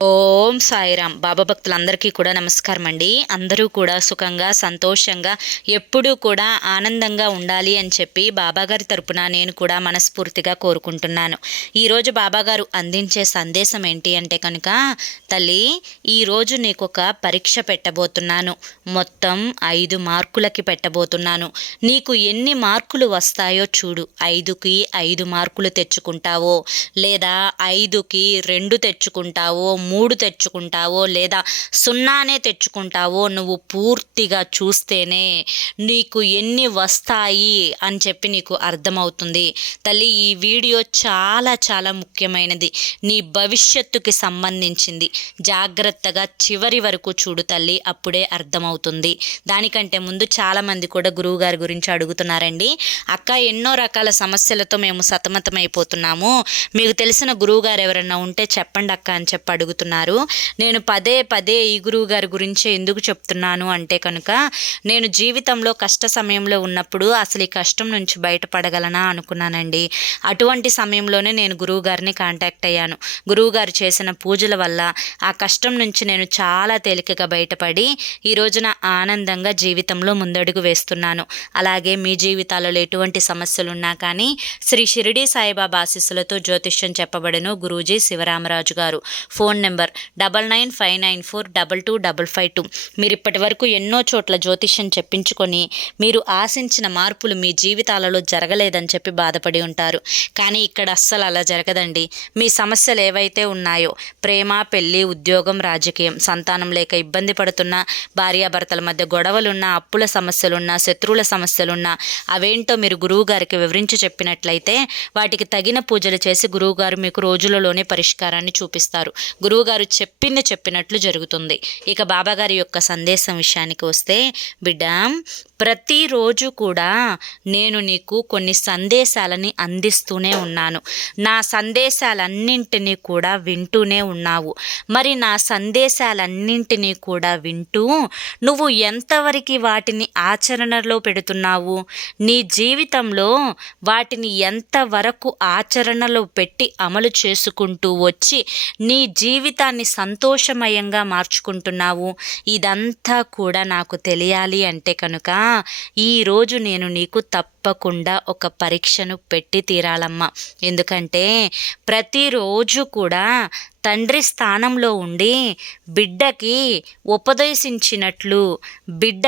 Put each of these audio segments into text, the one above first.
ఓం సాయిరామ్. బాబా భక్తులందరికీ కూడా నమస్కారం అండి అందరూ కూడా సుఖంగా సంతోషంగా ఎప్పుడూ కూడా ఆనందంగా ఉండాలి అని చెప్పి బాబాగారి తరపున నేను కూడా మనస్ఫూర్తిగా కోరుకుంటున్నాను. ఈరోజు బాబాగారు అందించే సందేశం ఏంటి అంటే కనుక తల్లి ఈరోజు నీకు ఒక పరీక్ష పెట్టబోతున్నాను. మొత్తం ఐదు మార్కులకి పెట్టబోతున్నాను. నీకు ఎన్ని మార్కులు వస్తాయో చూడు. ఐదుకి ఐదు మార్కులు తెచ్చుకుంటావో లేదా ఐదుకి రెండు తెచ్చుకుంటావో మూడు తెచ్చుకుంటావో లేదా సున్నానే తెచ్చుకుంటావో నువ్వు పూర్తిగా చూస్తేనే నీకు ఎన్ని వస్తాయి అని చెప్పి నీకు అర్థమవుతుంది. తల్లి ఈ వీడియో చాలా చాలా ముఖ్యమైనది. నీ భవిష్యత్తుకి సంబంధించింది. జాగ్రత్తగా చివరి వరకు చూడు తల్లి అప్పుడే అర్థమవుతుంది. దానికంటే ముందు చాలామంది కూడా గురువు గారి గురించి అడుగుతున్నారండి. అక్క ఎన్నో రకాల సమస్యలతో మేము సతమతమైపోతున్నాము. మీకు తెలిసిన గురువు గారు ఎవరన్నా ఉంటే చెప్పండి అక్క అని చెప్పి అడుగుతున్నారు అడుగుతున్నారు నేను పదే పదే ఈ గురువు గారి గురించి ఎందుకు చెప్తున్నాను అంటే కనుక నేను జీవితంలో కష్ట సమయంలో ఉన్నప్పుడు అసలు ఈ కష్టం నుంచి బయటపడగలనా అనుకున్నానండి. అటువంటి సమయంలోనే నేను గురువు గారిని కాంటాక్ట్ అయ్యాను. గురువు గారు చేసిన పూజల వల్ల ఆ కష్టం నుంచి నేను చాలా తేలికగా బయటపడి ఈ రోజున ఆనందంగా జీవితంలో ముందడుగు వేస్తున్నాను. అలాగే మీ జీవితాలలో ఎటువంటి సమస్యలు ఉన్నా కానీ శ్రీ షిరిడి సాయిబాబా ఆశీస్సులతో జ్యోతిష్యం చెప్పబడను Guruji Sivaramaraju garu. Phone number double nine five nine four double two double five two. మీరు ఇప్పటి వరకు ఎన్నో చోట్ల జ్యోతిష్యం చెప్పించుకొని మీరు ఆశించిన మార్పులు మీ జీవితాలలో జరగలేదని చెప్పి బాధపడి ఉంటారు. కానీ ఇక్కడ అస్సలు అలా జరగదండి. మీ సమస్యలు ఏవైతే ఉన్నాయో ప్రేమ పెళ్ళి ఉద్యోగం రాజకీయం సంతానం లేక ఇబ్బంది పడుతున్న భార్యాభర్తల మధ్య గొడవలున్నా అప్పుల సమస్యలున్నా శత్రువుల సమస్యలున్నా అవేంటో మీరు గురువు గారికి వివరించి చెప్పినట్లయితే వాటికి తగిన పూజలు చేసి గురువుగారు మీకు రోజులలోనే పరిష్కారాన్ని చూపిస్తారు. గురువుగారు చెప్పింది చెప్పినట్లు జరుగుతుంది. ఇక బాబాగారి యొక్క సందేశం విషయానికి వస్తే బిడ్డ ప్రతిరోజు కూడా నేను నీకు కొన్ని సందేశాలని అందిస్తూనే ఉన్నాను. నా సందేశాలన్నింటినీ కూడా వింటూనే ఉన్నావు. మరి నా సందేశాలన్నింటినీ కూడా వింటూ నువ్వు ఎంతవరకు వాటిని ఆచరణలో పెడుతున్నావు? నీ జీవితంలో వాటిని ఎంతవరకు ఆచరణలో పెట్టి అమలు చేసుకుంటూ వచ్చి నీ జీవి జీవితాన్ని సంతోషమయంగా మార్చుకుంటున్నావు? ఇదంతా కూడా నాకు తెలియాలి అంటే కనుక ఈరోజు నేను నీకు తప్పకుండా ఒక పరీక్షను పెట్టి తీరాలమ్మా. ఎందుకంటే ప్రతిరోజు కూడా తండ్రి స్థానంలో ఉండి బిడ్డకి ఉపదేశించినట్లు బిడ్డ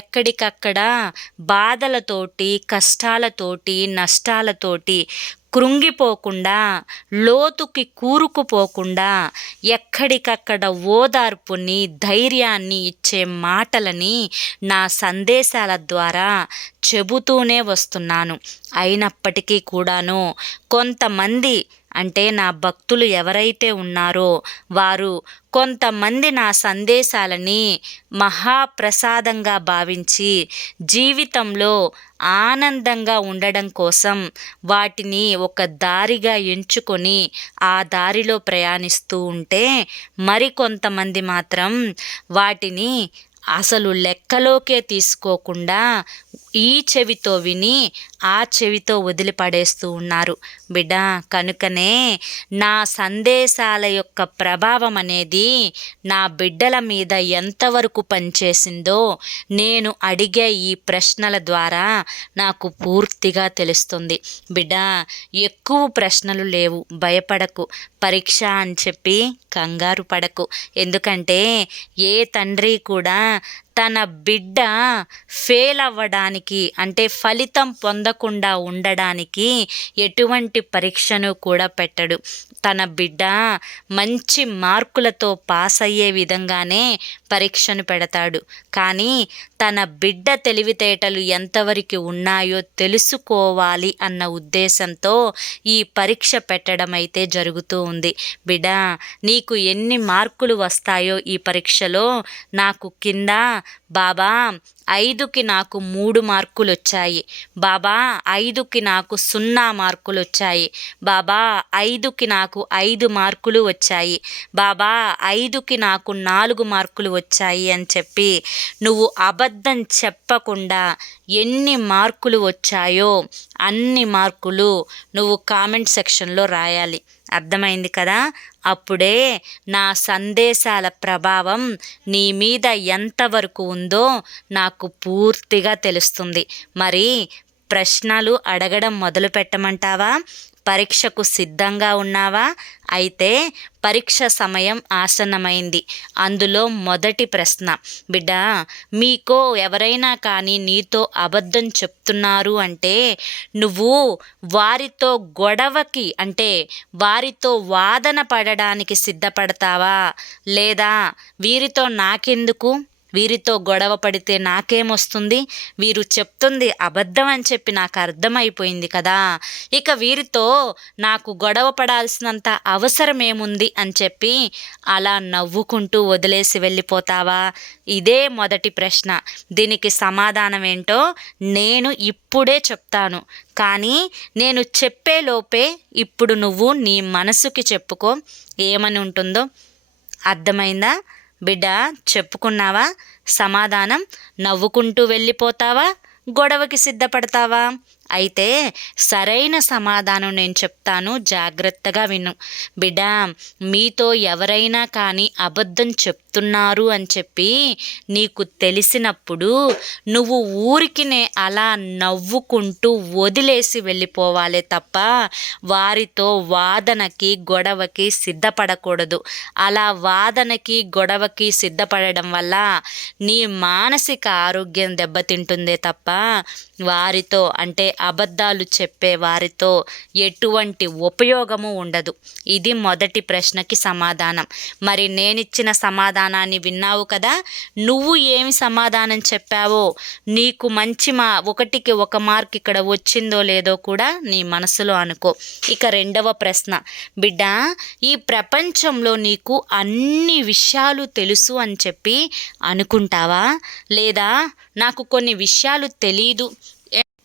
ఎక్కడికక్కడ బాధలతోటి కష్టాలతోటి నష్టాలతోటి కృంగిపోకుండా లోతుకి కూరుకుపోకుండా ఎక్కడికక్కడ ఓదార్పుని ధైర్యాన్ని ఇచ్చే మాటలని నా సందేశాల ద్వారా చెబుతూనే వస్తున్నాను. అయినప్పటికీ కూడాను కొంతమంది అంటే నా భక్తులు ఎవరైతే ఉన్నారో వారు కొంతమంది నా సందేశాలని మహాప్రసాదంగా భావించి జీవితంలో ఆనందంగా ఉండడం కోసం వాటిని ఒక దారిగా ఎంచుకొని ఆ దారిలో ప్రయాణిస్తూ ఉంటే మరికొంతమంది మాత్రం వాటిని అసలు లెక్కలోకే తీసుకోకుండా ఈ చెవితో విని ఆ చెవితో వదిలిపడేస్తూ ఉన్నారు. బిడ్డ కనుకనే నా సందేశాల యొక్క ప్రభావం అనేది నా బిడ్డల మీద ఎంతవరకు పనిచేసిందో నేను అడిగే ఈ ప్రశ్నల ద్వారా నాకు పూర్తిగా తెలుస్తుంది. బిడ్డ ఎక్కువ ప్రశ్నలు లేవు. భయపడకు. పరీక్ష అని చెప్పి కంగారు పడకు. ఎందుకంటే ఏ తండ్రి కూడా తన బిడ్డ ఫెయిల్ అవ్వడానికి అంటే ఫలితం పొందకుండా ఉండడానికి ఎటువంటి పరీక్షను కూడా పెట్టడు. తన బిడ్డ మంచి మార్కులతో పాస్ అయ్యే విధంగానే పరీక్షను పెడతాడు. కానీ తన బిడ్డ తెలివితేటలు ఎంతవరకు ఉన్నాయో తెలుసుకోవాలి అన్న ఉద్దేశంతో ఈ పరీక్ష పెట్టడం అయితే జరుగుతూ ఉంది. బిడ్డ నీకు ఎన్ని మార్కులు వస్తాయో ఈ పరీక్షలో నాకు కింద బాబా ఐదుకి నాకు మూడు మార్కులు వచ్చాయి బాబా ఐదుకి నాకు సున్నా మార్కులు వచ్చాయి బాబా ఐదుకి నాకు ఐదు మార్కులు వచ్చాయి బాబా ఐదుకి నాకు నాలుగు మార్కులు వచ్చాయి అని చెప్పి నువ్వు అబద్ధం చెప్పకుండా ఎన్ని మార్కులు వచ్చాయో అన్ని మార్కులు నువ్వు కామెంట్ సెక్షన్లో రాయాలి. అర్థమైంది కదా? అప్పుడే నా సందేశాల ప్రభావం నీ మీద ఎంతవరకు ఉందో నాకు పూర్తిగా తెలుస్తుంది. మరి ప్రశ్నలు అడగడం మొదలు పెట్టమంటావా పరీక్షకు సిద్ధంగా ఉన్నావా? అయితే పరీక్ష సమయం ఆసన్నమైంది. అందులో మొదటి ప్రశ్న. బిడ్డ మీకో ఎవరైనా కానీ నీతో అబద్ధం చెప్తున్నారు అంటే నువ్వు వారితో గొడవకి అంటే వారితో వాదన పడడానికి సిద్ధపడతావా? లేదా వీరితో నాకెందుకు? వీరితో గొడవ పడితే నాకేమొస్తుంది వీరు చెప్తుంది అబద్ధం అని చెప్పి నాకు అర్థమైపోయింది కదా. ఇక వీరితో నాకు గొడవ పడాల్సినంత అవసరం ఏముంది అని చెప్పి అలా నవ్వుకుంటూ వదిలేసి వెళ్ళిపోతావా? ఇదే మొదటి ప్రశ్న. దీనికి సమాధానం ఏంటో నేను ఇప్పుడే చెప్తాను. కానీ నేను చెప్పేలోపే ఇప్పుడు నువ్వు నీ మనసుకి చెప్పుకో. ఏమని ఉంటుందో? అర్థమైందా? బిడ్డ చెప్పుకున్నావా? సమాధానం నవ్వుకుంటూ వెళ్ళిపోతావా? గొడవకి సిద్ధపడతావా? అయితే సరైన సమాధానం నేను చెప్తాను. జాగ్రత్తగా విను. బిడా మీతో ఎవరైనా కానీ అబద్ధం చెప్తున్నారు అని చెప్పి నీకు తెలిసినప్పుడు నువ్వు ఊరికినే అలా నవ్వుకుంటూ వదిలేసి వెళ్ళిపోవాలి తప్ప వారితో వాదనకి గొడవకి సిద్ధపడకూడదు. అలా వాదనకి గొడవకి సిద్ధపడడం వల్ల నీ మానసిక ఆరోగ్యం దెబ్బతింటుందే తప్ప వారితో అంటే అబద్ధాలు చెప్పే వారితో ఎటువంటి ఉపయోగము ఉండదు. ఇది మొదటి ప్రశ్నకి సమాధానం. మరి నేనిచ్చిన సమాధానాన్ని విన్నావు కదా? నువ్వు ఏమి సమాధానం చెప్పావో? నీకు మంచి మా ఒకటికి ఒక మార్క్ ఇక్కడ వచ్చిందో లేదో కూడా నీ మనసులో అనుకో. ఇక రెండవ ప్రశ్న. బిడ్డ ఈ ప్రపంచంలో నీకు అన్ని విషయాలు తెలుసు అని చెప్పి అనుకుంటావా? లేదా నాకు కొన్ని విషయాలు తెలీదు.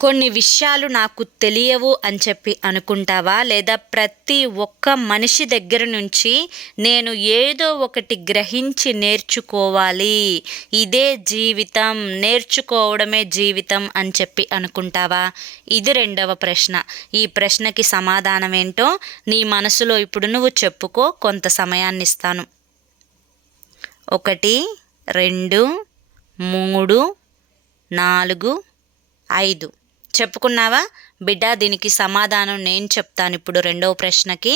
కొన్ని విషయాలు నాకు తెలియవు అని చెప్పి అనుకుంటావా? లేదా ప్రతి ఒక్క మనిషి దగ్గర నుంచి నేను ఏదో ఒకటి గ్రహించి నేర్చుకోవాలి. ఇదే జీవితం. నేర్చుకోవడమే జీవితం అని చెప్పి అనుకుంటావా? ఇది రెండవ ప్రశ్న. ఈ ప్రశ్నకి సమాధానం ఏంటో నీ మనసులో ఇప్పుడు నువ్వు చెప్పుకో. కొంత సమయాన్ని ఇస్తాను ఒకటి రెండు మూడు నాలుగు ఐదు. చెప్పుకున్నావా? బిడ్డ దీనికి సమాధానం నేను చెప్తాను ఇప్పుడు రెండవ ప్రశ్నకి.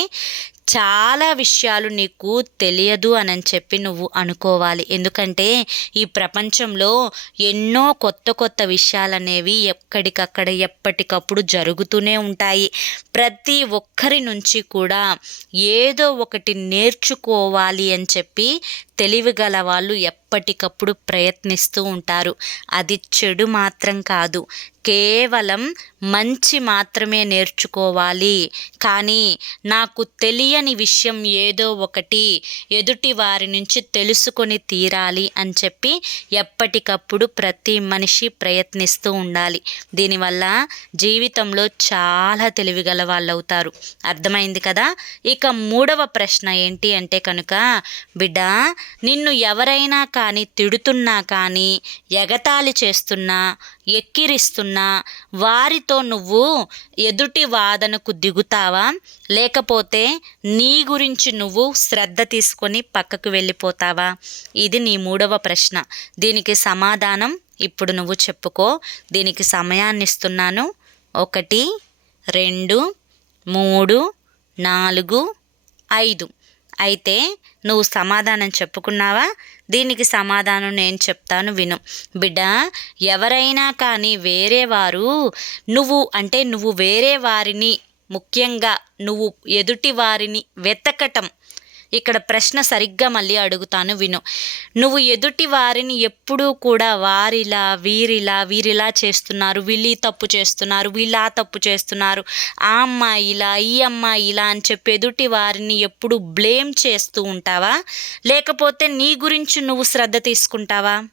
చాలా విషయాలు నీకు తెలియదు అని చెప్పి నువ్వు అనుకోవాలి. ఎందుకంటే ఈ ప్రపంచంలో ఎన్నో కొత్త కొత్త విషయాలు అనేవి ఎక్కడికక్కడ ఎప్పటికప్పుడు జరుగుతూనే ఉంటాయి. ప్రతి ఒక్కరి నుంచి కూడా ఏదో ఒకటి నేర్చుకోవాలి అని చెప్పి తెలివిగల వాళ్ళు ఎప్పటికప్పుడు ప్రయత్నిస్తూ ఉంటారు. అది చెడు మాత్రం కాదు. కేవలం మంచి మాత్రమే నేర్చుకోవాలి. కానీ నాకు తెలియని విషయం ఏదో ఒకటి ఎదుటి వారి నుంచి తెలుసుకొని తీరాలి అని చెప్పి ఎప్పటికప్పుడు ప్రతి మనిషి ప్రయత్నిస్తూ ఉండాలి. దీనివల్ల జీవితంలో చాలా తెలివిగల వాళ్ళు అవుతారు అర్థమైంది కదా? ఇక మూడవ ప్రశ్న ఏంటి అంటే కనుక బిడ్డ నిన్ను ఎవరైనా కానీ తిడుతున్నా కానీ ఎగతాళి చేస్తున్నా ఎక్కిరిస్తున్నా వారితో నువ్వు ఎదుటి వాదనకు దిగుతావా? లేకపోతే నీ గురించి నువ్వు శ్రద్ధ తీసుకొని పక్కకు వెళ్ళిపోతావా? ఇది నీ మూడవ ప్రశ్న. దీనికి సమాధానం ఇప్పుడు నువ్వు చెప్పుకో. దీనికి సమయాన్ని ఇస్తున్నాను ఒకటి రెండు మూడు నాలుగు ఐదు. అయితే నువ్వు సమాధానం చెప్పుకున్నావా? దీనికి సమాధానం నేను చెప్తాను విను. బిడ్డ ఎవరైనా కానీ వేరే వారు నువ్వు అంటే నువ్వు వేరే వారిని ముఖ్యంగా నువ్వు ఎదుటి వారిని వెతకటం ఇక్కడ ప్రశ్న సరిగ్గా మళ్ళీ అడుగుతాను విను. నువ్వు ఎదుటి వారిని ఎప్పుడూ కూడా వారిలా వీరిలా వీరిలా చేస్తున్నారు. వీళ్ళు తప్పు చేస్తున్నారు వీళ్ళు ఆ తప్పు చేస్తున్నారు. ఆ అమ్మాయి ఇలా ఈ అమ్మాయి ఇలా అని చెప్పి ఎదుటి వారిని ఎప్పుడు బ్లేమ్ చేస్తూ ఉంటావా? లేకపోతే నీ గురించి నువ్వు శ్రద్ధ తీసుకుంటావా?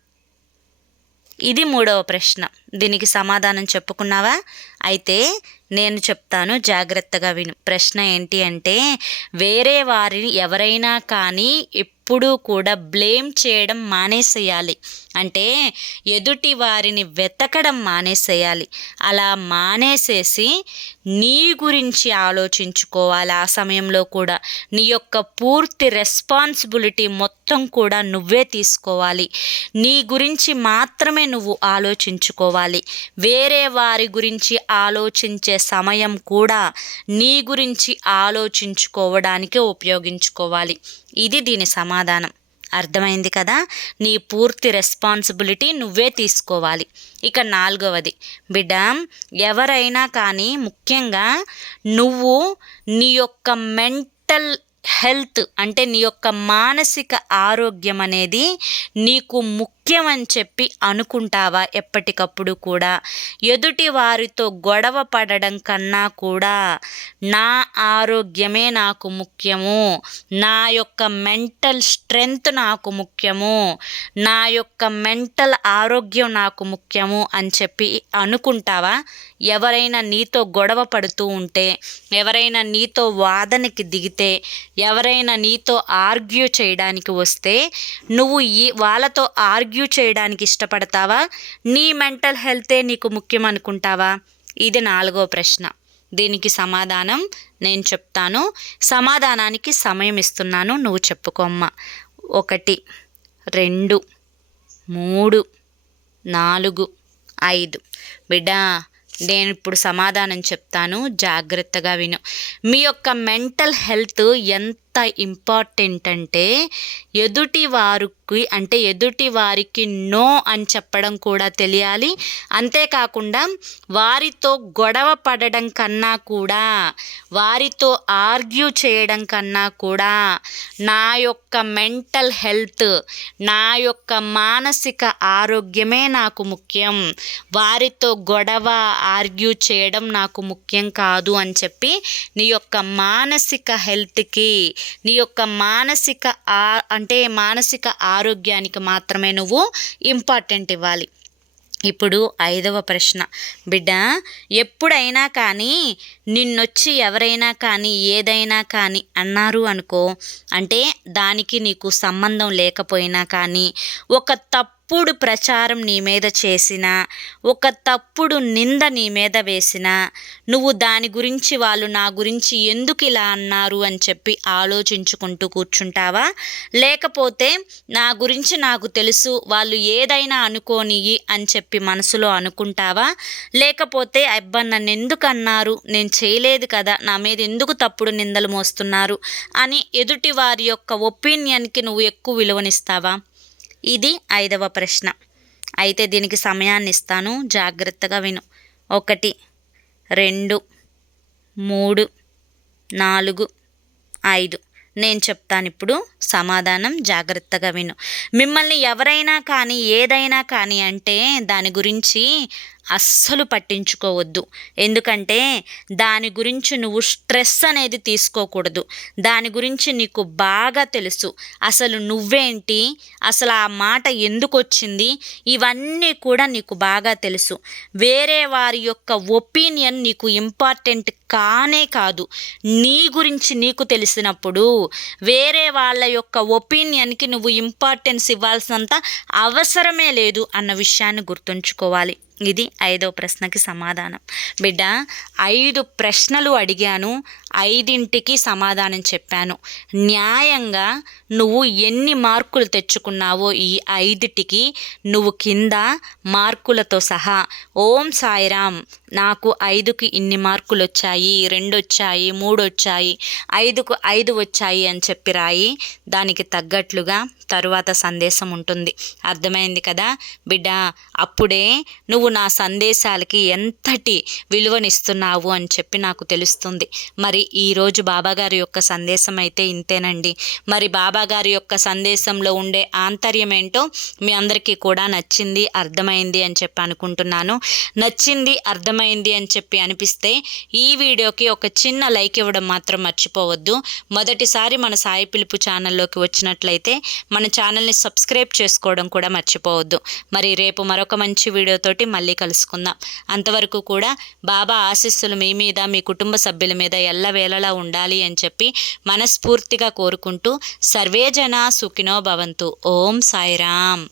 ఇది మూడవ ప్రశ్న. దీనికి సమాధానం చెప్పుకున్నావా? అయితే నేను చెప్తాను జాగ్రత్తగా విను. ప్రశ్న ఏంటి అంటే వేరే వారిని ఎవరైనా కానీ ఎప్పుడూ కూడా బ్లేమ్ చేయడం మానేసేయాలి. అంటే ఎదుటి వారిని వెతకడం మానేసేయాలి. అలా మానేసేసి నీ గురించి ఆలోచించుకోవాలి. ఆ సమయంలో కూడా నీ యొక్క పూర్తి రెస్పాన్సిబిలిటీ మొత్తం కూడా నువ్వే తీసుకోవాలి. నీ గురించి మాత్రమే నువ్వు ఆలోచించుకోవాలి. వేరే వారి గురించి ఆలోచించే సమయం కూడా నీ గురించి ఆలోచించుకోవడానికి ఉపయోగించుకోవాలి. ఇది దీని సమాధానం. అర్థమైంది కదా? నీ పూర్తి రెస్పాన్సిబిలిటీ నువ్వే తీసుకోవాలి. ఇక నాలుగవది. బిడ్డ ఎవరైనా కానీ ముఖ్యంగా నువ్వు నీ యొక్క మెంటల్ హెల్త్ అంటే నీ యొక్క మానసిక ఆరోగ్యం అనేది నీకు ముఖ్యమని చెప్పి అనుకుంటావా ఎప్పటికప్పుడు కూడా? ఎదుటి వారితో గొడవ పడడం కన్నా కూడా నా ఆరోగ్యమే నాకు ముఖ్యము. నా యొక్క మెంటల్ స్ట్రెంగ్త్ నాకు ముఖ్యము. నా యొక్క మెంటల్ ఆరోగ్యం నాకు ముఖ్యము అని చెప్పి అనుకుంటావా? ఎవరైనా నీతో గొడవ పడుతూ ఉంటే ఎవరైనా నీతో వాదనకి దిగితే ఎవరైనా నీతో ఆర్గ్యూ చేయడానికి వస్తే నువ్వు ఈ వాళ్ళతో ఆర్గ్యూ చేయడానికి ఇష్టపడతావా? నీ మెంటల్ హెల్తే నీకు ముఖ్యం అనుకుంటావా? ఇది నాలుగో ప్రశ్న. దీనికి సమాధానం నేను చెప్తాను. సమాధానానికి సమయం ఇస్తున్నాను. నువ్వు చెప్పుకోమ్మా ఒకటి రెండు మూడు నాలుగు ఐదు. బిడ్డ నేను ఇప్పుడు సమాధానం చెప్తాను. జాగ్రత్తగా విను. మీ యొక్క మెంటల్ హెల్త్ ఎంత ఇంపార్టెంట్ అంటే ఎదుటి వారికి అంటే ఎదుటి వారికి నో అని చెప్పడం కూడా తెలియాలి. అంతేకాకుండా వారితో గొడవ పడడం కన్నా కూడా వారితో ఆర్గ్యూ చేయడం కన్నా కూడా నా యొక్క మెంటల్ హెల్త్ నా యొక్క మానసిక ఆరోగ్యమే నాకు ముఖ్యం. వారితో గొడవ ఆర్గ్యూ చేయడం నాకు ముఖ్యం కాదు అని చెప్పి నీ యొక్క మానసిక హెల్త్కి నీ యొక్క మానసిక ఆ అంటే మానసిక ఆరోగ్యానికి మాత్రమే నువ్వు ఇంపార్టెంట్ ఇవ్వాలి. ఇప్పుడు ఐదవ ప్రశ్న. బిడ్డ ఎప్పుడైనా కానీ నిన్నొచ్చి ఎవరైనా కానీ ఏదైనా కానీ అన్నారు అనుకో అంటే దానికి నీకు సంబంధం లేకపోయినా కానీ ఒక తప్పు తప్పుడు ప్రచారం నీ మీద చేసిన ఒక తప్పుడు నింద నీ మీద వేసిన నువ్వు దాని గురించి వాళ్ళు నా గురించి ఎందుకు ఇలా అన్నారు అని చెప్పి ఆలోచించుకుంటూ కూర్చుంటావా? లేకపోతే నా గురించి నాకు తెలుసు వాళ్ళు ఏదైనా అనుకోనియి అని చెప్పి మనసులో అనుకుంటావా? లేకపోతే అబ్బా నన్ను ఎందుకు అన్నారు? నేను చేయలేదు కదా నా మీద ఎందుకు తప్పుడు నిందలు మోస్తున్నారు? అని ఎదుటి వారి యొక్క ఒపీనియన్కి నువ్వు ఎక్కువ విలువనిస్తావా? ఇది ఐదవ ప్రశ్న. అయితే దీనికి సమయాన్ని ఇస్తాను జాగ్రత్తగా విను. ఒకటి రెండు మూడు నాలుగు ఐదు. నేను చెప్తాను ఇప్పుడు. సమాధానం జాగ్రత్తగా విను. మిమ్మల్ని ఎవరైనా కానీ ఏదైనా కానీ అంటే దాని గురించి అస్సలు పట్టించుకోవద్దు. ఎందుకంటే దాని గురించి నువ్వు స్ట్రెస్ అనేది తీసుకోకూడదు. దాని గురించి నీకు బాగా తెలుసు. అసలు నువ్వేంటి? అసలు ఆ మాట ఎందుకు వచ్చింది ఇవన్నీ కూడా నీకు బాగా తెలుసు. వేరే వారి యొక్క ఒపీనియన్ నీకు ఇంపార్టెంట్ కానే కాదు. నీ గురించి నీకు తెలిసినప్పుడు వేరే వాళ్ళ యొక్క ఒపీనియన్కి నువ్వు ఇంపార్టెన్స్ ఇవ్వాల్సినంత అవసరమే లేదు అన్న విషయాన్ని గుర్తుంచుకోవాలి. ఇది ఐదో ప్రశ్నకి సమాధానం. బిడ్డ ఐదు ప్రశ్నలు అడిగాను ఐదింటికి సమాధానం చెప్పాను. న్యాయంగా నువ్వు ఎన్ని మార్కులు తెచ్చుకున్నావో ఈ ఐదిటికి నువ్వు కింద మార్కులతో సహా. ఓం సాయిరామ్ నాకు ఐదుకి ఇన్ని మార్కులు వచ్చాయి రెండు వచ్చాయి మూడు వచ్చాయి ఐదుకు ఐదు వచ్చాయి అని చెప్పి రాయి. దానికి తగ్గట్లుగా తరువాత సందేశం ఉంటుంది. అర్థమైంది కదా? బిడ్డ అప్పుడే నువ్వు నువ్వు నా సందేశాలకి ఎంతటి విలువనిస్తున్నావు అని చెప్పి నాకు తెలుస్తుంది. మరి ఈరోజు బాబాగారి యొక్క సందేశం అయితే ఇంతేనండి. మరి బాబాగారి యొక్క సందేశంలో ఉండే ఆంతర్యం ఏంటో మీ అందరికీ కూడా నచ్చింది అర్థమైంది అని చెప్పి అనుకుంటున్నాను. నచ్చింది అర్థమైంది అని చెప్పి అనిపిస్తే ఈ వీడియోకి ఒక చిన్న లైక్ ఇవ్వడం మాత్రం మర్చిపోవద్దు. మొదటిసారి మన సాయి పిలుపు ఛానల్లోకి వచ్చినట్లయితే మన ఛానల్ని సబ్స్క్రైబ్ చేసుకోవడం కూడా మర్చిపోవద్దు. మరి రేపు మరొక మంచి వీడియోతోటి మళ్ళీ కలుసుకుందాం. అంతవరకు కూడా బాబా ఆశీస్సులు మీ మీద మీ కుటుంబ సభ్యుల మీద ఎల్లవేళలా ఉండాలి అని చెప్పి మనస్ఫూర్తిగా కోరుకుంటూ సర్వేజన సుఖినో భవంతు. ఓం సాయిరామ్.